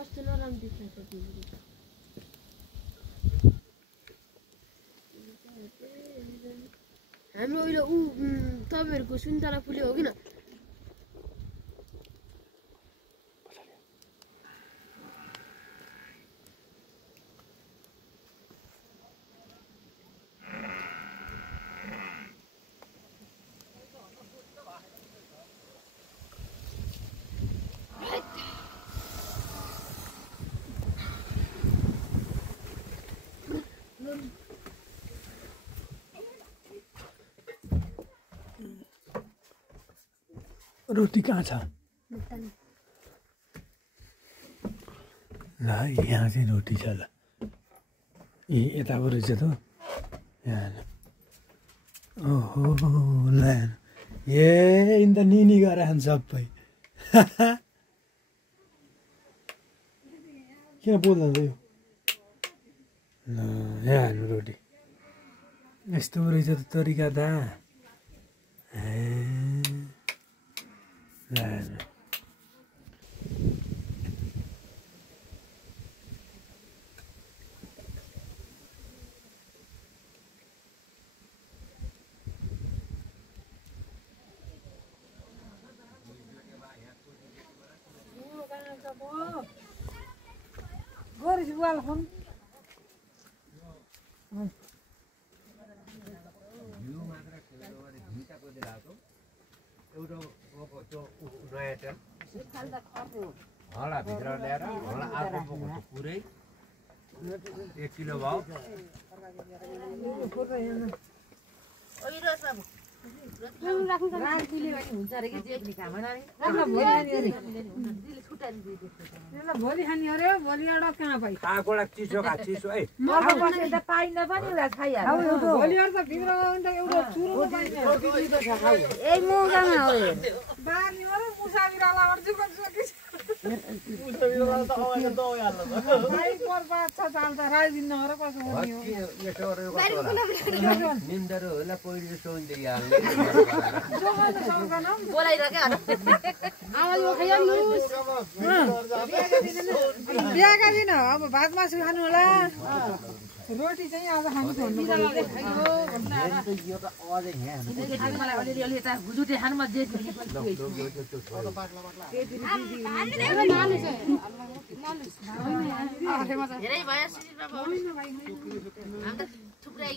कस्तो नराम्रो देख्छ तिमीले हाम्रो अहिले तपाईहरुको सुन्तला फुल्यो हो किन रोटी कहाँ छ ल यहाँ चाहिँ रोटी छ ल यताबाट रहेछ त यहाँ ओहो ल यिनी त निनी गरेर सबै किन बोल्दैन यो ल यहाँ हेर्नु रोटी यस्तो रहेछ त तरिका त ल होला भित्र ल्याएर होला अर्को बोको पुरै 1 किलो भाउ भोलि खाने अरे भोलि एउटा कहाँ पाइ चिसो खा चिसो है पाइन पनि खाइहाल्छ भोलि त भित्र एउटा चुरो पाइन्छ ए मौकामा हो बानी अरे मुसा बिराला अर्जुन सकिस भाइ बर्बाद छ चाल त राई दिन नहर कसो हुने हो निन्दर होला पहिले सोइन्दे यार बोलाइरके आवाज खाइहाल्नुस् बिहाका दिन अब भात मासु खानु होला रोटी चाहिँ आज खानु भन्नु थुप्रै